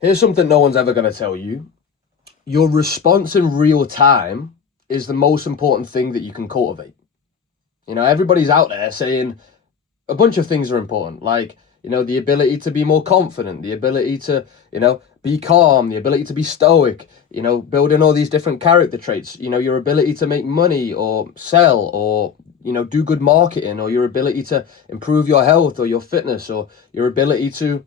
Here's something no one's ever going to tell you. Your response in real time is the most important thing that you can cultivate. Everybody's out there saying a bunch of things are important, like, the ability to be more confident, the ability to, be calm, the ability to be stoic, building all these different character traits, your ability to make money or sell or, do good marketing, or your ability to improve your health or your fitness, or your ability to,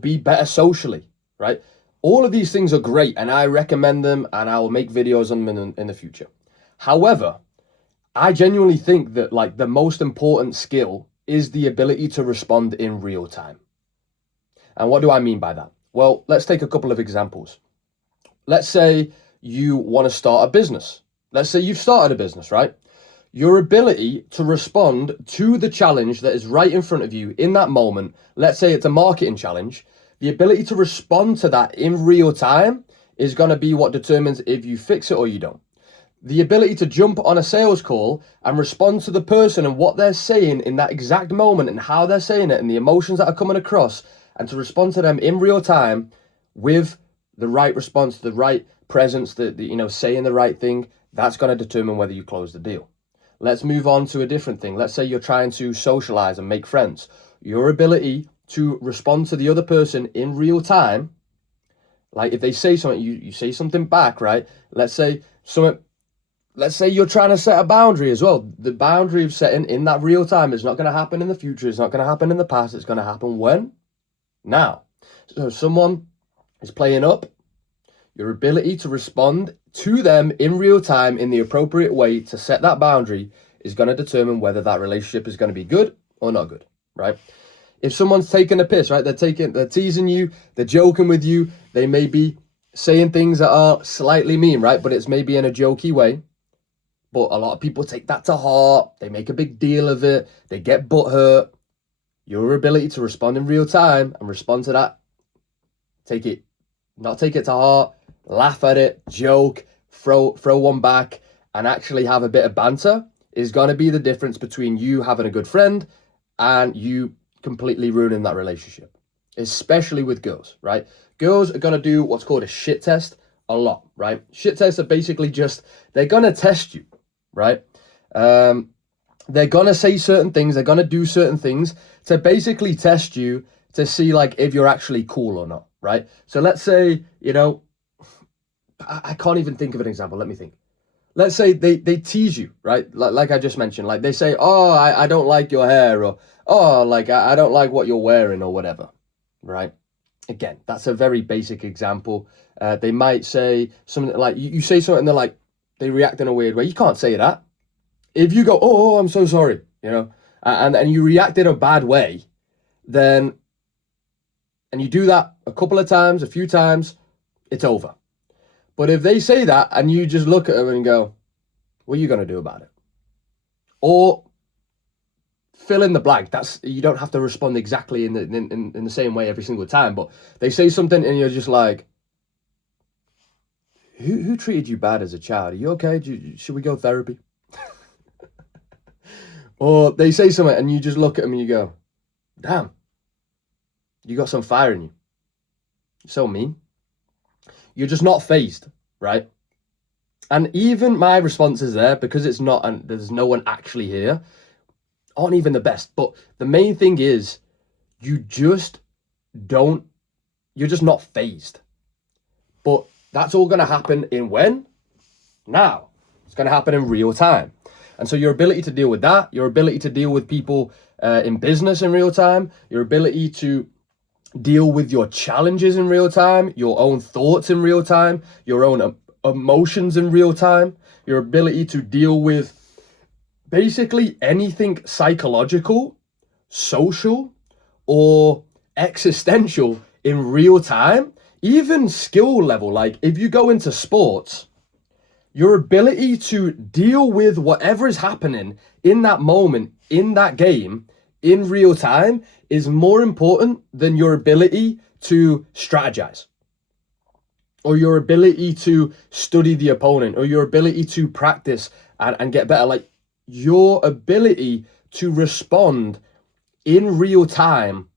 be better socially, right? All of these things are great and I recommend them and I will make videos on them in the future. However, I genuinely think that like the most important skill is the ability to respond in real time. And what do I mean by that? Well, let's take a couple of examples. Let's say you want to start a business. Let's say you've started a business, right? Your ability to respond to the challenge that is right in front of you in that moment, let's say it's a marketing challenge, the ability to respond to that in real time is going to be what determines if you fix it or you don't. The ability to jump on a sales call and respond to the person and what they're saying in that exact moment and how they're saying it and the emotions that are coming across, and to respond to them in real time with the right response, the right presence, saying the right thing, that's going to determine whether you close the deal. Let's move on to a different thing. Let's say you're trying to socialize and make friends. Your ability to respond to the other person in real time, like if they say something, you say something back, right? Let's say you're trying to set a boundary as well. The boundary of setting in that real time is not going to happen in the future. It's not going to happen in the past. It's going to happen when? Now. So someone is playing up. Your ability to respond to them in real time in the appropriate way to set that boundary is going to determine whether that relationship is going to be good or not good, right? If someone's taking a piss, right, they're teasing you, they're joking with you, they may be saying things that are slightly mean, right? But it's maybe in a jokey way. But a lot of people take that to heart. They make a big deal of it. They get butthurt. Your ability to respond in real time and respond to that, not take it to heart, laugh at it, joke, throw one back, and actually have a bit of banter is going to be the difference between you having a good friend and you completely ruining that relationship, especially with girls, right? Girls are going to do what's called a shit test a lot, right? Shit tests are basically they're going to test you, right? They're going to say certain things, they're going to do certain things to basically test you to see like if you're actually cool or not, right? So let's say, I can't even think of an example. Let me think. Let's say they tease you, right? Like I just mentioned, like they say, oh, I don't like your hair, or, oh, like I don't like what you're wearing or whatever, right? Again, that's a very basic example. They might say something like, you say something, they're like, they react in a weird way. You can't say that. If you go, oh, I'm so sorry, and you react in a bad way, then, and you do that a few times, it's over. But if they say that and you just look at them and go, what are you going to do about it? Or fill in the blank. You don't have to respond exactly in the same way every single time, but they say something and you're just like, who treated you bad as a child? Are you okay? Should we go therapy? Or they say something and you just look at them and you go, damn, you got some fire in you. You're so mean. You're just not fazed, right? And even my responses there, because it's not, and there's no one actually here, aren't even the best. But the main thing is, you're just not fazed. But that's all going to happen in when? Now. It's going to happen in real time. And so your ability to deal with that, your ability to deal with people in business in real time, your ability to deal with your challenges in real time, your own thoughts in real time, your own emotions in real time, your ability to deal with basically anything psychological, social, or existential in real time, even skill level. Like if you go into sports, your ability to deal with whatever is happening in that moment, in that game, in real time is more important than your ability to strategize, or your ability to study the opponent, or your ability to practice and get better. Like your ability to respond in real time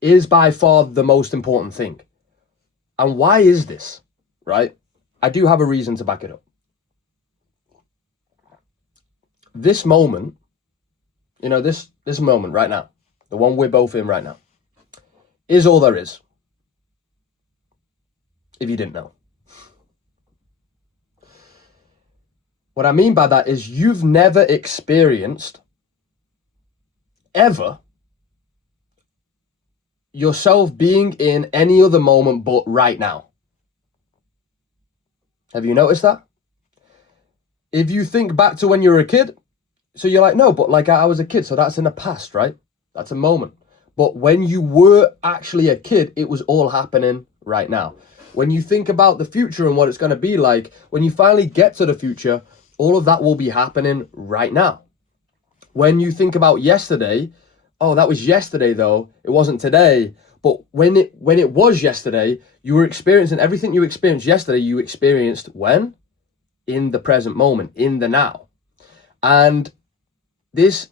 is by far the most important thing. And why is this, right? I do have a reason to back it up. This moment, this moment right now, the one we're both in right now, is all there is. If you didn't know. What I mean by that is you've never experienced, ever, yourself being in any other moment but right now. Have you noticed that? If you think back to when you were a kid, so you're like, no, but like I was a kid, so that's in the past, right? That's a moment. But when you were actually a kid, it was all happening right now. When you think about the future and what it's going to be like, when you finally get to the future, all of that will be happening right now. When you think about yesterday, oh, that was yesterday though, it wasn't today. But when it was yesterday, you were experiencing everything you experienced yesterday, you experienced when? In the present moment, in the now. And this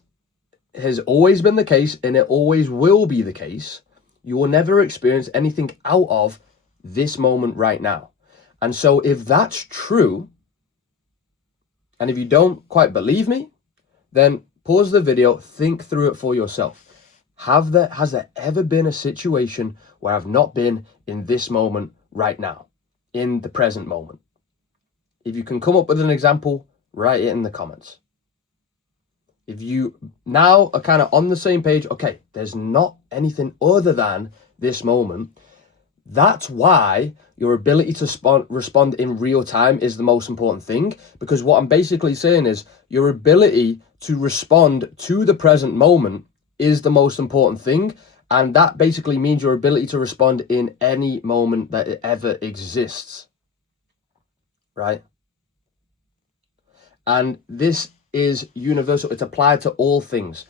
has always been the case, and it always will be the case. You will never experience anything out of this moment right now. And so if that's true, and if you don't quite believe me, then pause the video, think through it for yourself. Has there ever been a situation where I've not been in this moment right now, in the present moment? If you can come up with an example, write it in the comments. If you now are kind of on the same page, okay, there's not anything other than this moment, that's why your ability to respond in real time is the most important thing. Because what I'm basically saying is your ability to respond to the present moment is the most important thing. And that basically means your ability to respond in any moment that it ever exists. Right? And this is universal. It's applied to all things.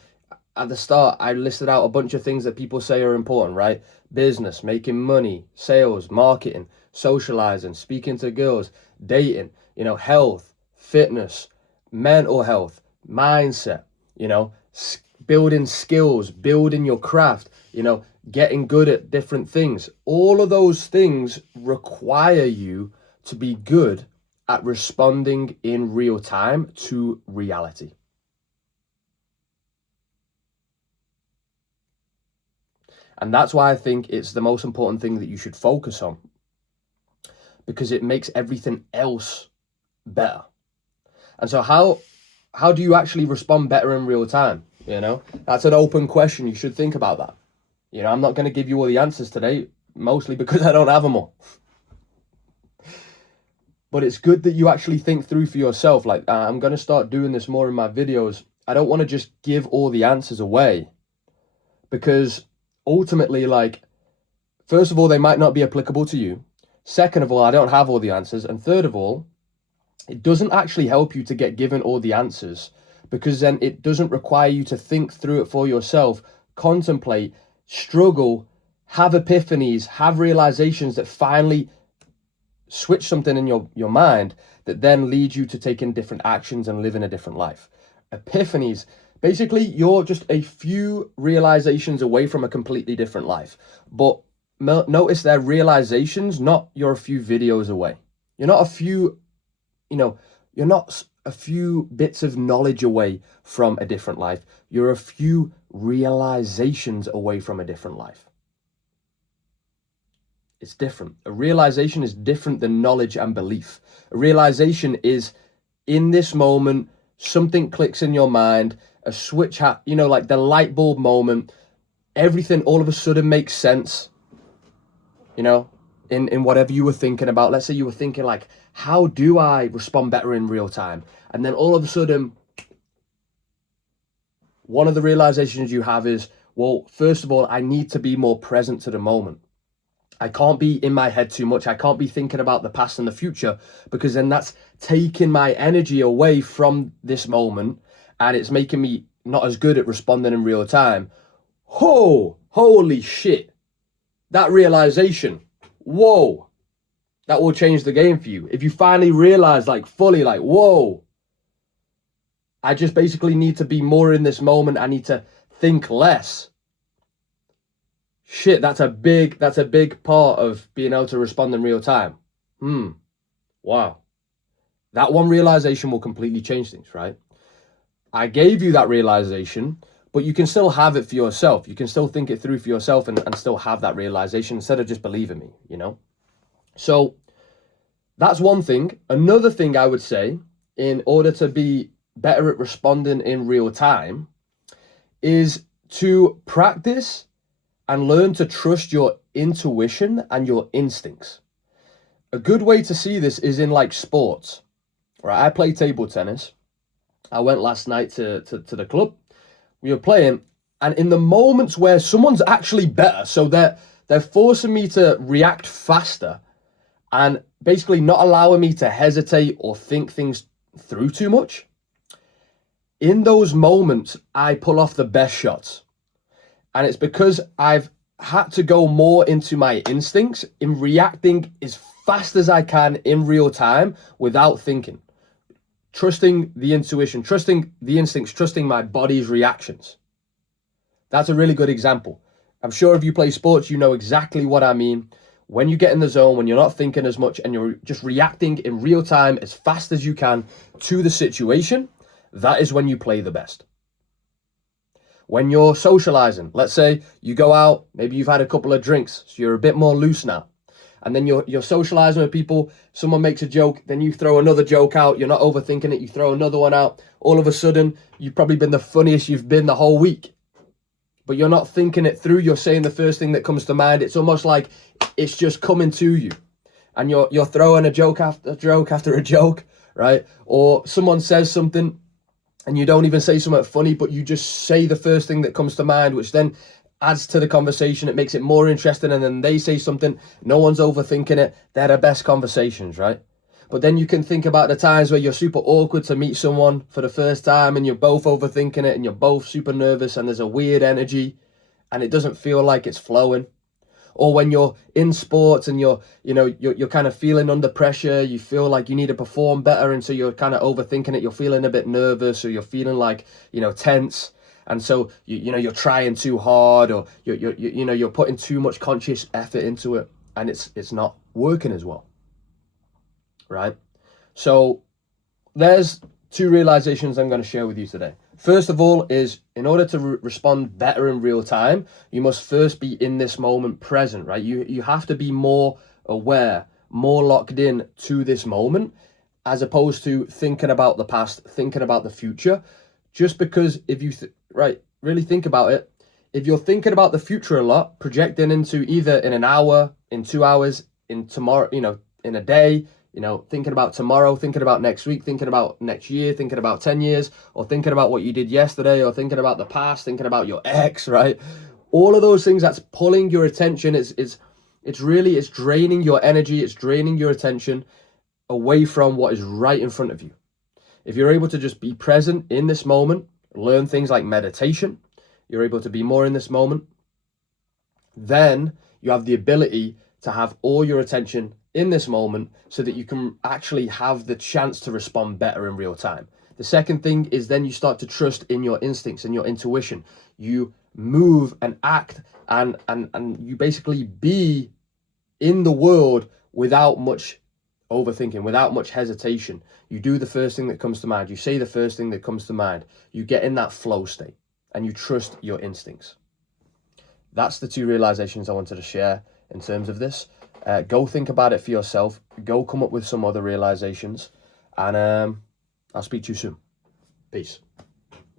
At the start, I listed out a bunch of things that people say are important, right? Business, making money, sales, marketing, socializing, speaking to girls, dating, health, fitness, mental health, mindset, building skills, building your craft, getting good at different things. All of those things require you to be good at responding in real time to reality. And that's why I think it's the most important thing that you should focus on, because it makes everything else better. And so how do you actually respond better in real time? That's an open question. You should think about that. I'm not going to give you all the answers today, mostly because I don't have them all. But it's good that you actually think through for yourself. Like, I'm going to start doing this more in my videos. I don't want to just give all the answers away, because ultimately, like, first of all, they might not be applicable to you. Second of all, I don't have all the answers. And third of all, it doesn't actually help you to get given all the answers, because then it doesn't require you to think through it for yourself, contemplate, struggle, have epiphanies, have realizations that finally switch something in your mind that then leads you to taking different actions and living a different life. Epiphanies, basically, you're just a few realizations away from a completely different life. But notice they're realizations, not you're a few videos away. You're not a few, you're not a few bits of knowledge away from a different life. You're a few realizations away from a different life. It's different. A realization is different than knowledge and belief. A realization is, in this moment, something clicks in your mind, a switch, like the light bulb moment, everything all of a sudden makes sense, in whatever you were thinking about. Let's say you were thinking like, how do I respond better in real time? And then all of a sudden, one of the realizations you have is, well, first of all, I need to be more present to the moment. I can't be in my head too much. I can't be thinking about the past and the future, because then that's taking my energy away from this moment, and it's making me not as good at responding in real time. Holy shit. That realization, whoa, that will change the game for you. If you finally realize, like, fully, like, whoa, I just basically need to be more in this moment. I need to think less. Shit, that's a big part of being able to respond in real time. Wow. That one realization will completely change things, right? I gave you that realization, but you can still have it for yourself. You can still think it through for yourself and still have that realization instead of just believing me, you know? So that's one thing. Another thing I would say, in order to be better at responding in real time, is to practice and learn to trust your intuition and your instincts. A good way to see this is in like sports, right? I play table tennis. I went last night to the club. We were playing, and in the moments where someone's actually better, so they're forcing me to react faster and basically not allowing me to hesitate or think things through too much. In those moments, I pull off the best shots. And it's because I've had to go more into my instincts in reacting as fast as I can in real time without thinking. Trusting the intuition, trusting the instincts, trusting my body's reactions. That's a really good example. I'm sure if you play sports, you know exactly what I mean. When you get in the zone, when you're not thinking as much and you're just reacting in real time as fast as you can to the situation, that is when you play the best. When you're socializing, let's say you go out, maybe you've had a couple of drinks, so you're a bit more loose now. And then you're socializing with people, someone makes a joke, then you throw another joke out, you're not overthinking it, you throw another one out. All of a sudden, you've probably been the funniest you've been the whole week. But you're not thinking it through, you're saying the first thing that comes to mind. It's almost like it's just coming to you. And you're throwing a joke after a joke, right? Or someone says something and you don't even say something funny, but you just say the first thing that comes to mind, which then adds to the conversation. It makes it more interesting. And then they say something, no one's overthinking it. They're the best conversations, right? But then you can think about the times where you're super awkward to meet someone for the first time and you're both overthinking it and you're both super nervous and there's a weird energy and it doesn't feel like it's flowing. Or when you're in sports and you're kind of feeling under pressure, you feel like you need to perform better, and so you're kind of overthinking it, you're feeling a bit nervous, or you're feeling like, tense, and so you're trying too hard, or you're putting too much conscious effort into it, and it's not working as well, right? So there's two realizations I'm going to share with you today. First of all is, in order to respond better in real time, you must first be in this moment present, right? You have to be more aware, more locked in to this moment, as opposed to thinking about the past, thinking about the future. Just because if you, really think about it, if you're thinking about the future a lot, projecting into either in an hour, in 2 hours, in tomorrow, in a day, thinking about tomorrow, thinking about next week, thinking about next year, thinking about 10 years, or thinking about what you did yesterday, or thinking about the past, thinking about your ex, right? All of those things, that's pulling your attention. It's draining your energy. It's draining your attention away from what is right in front of you. If you're able to just be present in this moment, learn things like meditation, you're able to be more in this moment, then you have the ability to have all your attention in this moment so that you can actually have the chance to respond better in real time. The second thing is then you start to trust in your instincts and your intuition. You move and act and you basically be in the world without much overthinking, without much hesitation. You do the first thing that comes to mind. You say the first thing that comes to mind. You get in that flow state and you trust your instincts. That's the two realizations I wanted to share in terms of this. Go think about it for yourself. Go come up with some other realizations. And I'll speak to you soon. Peace.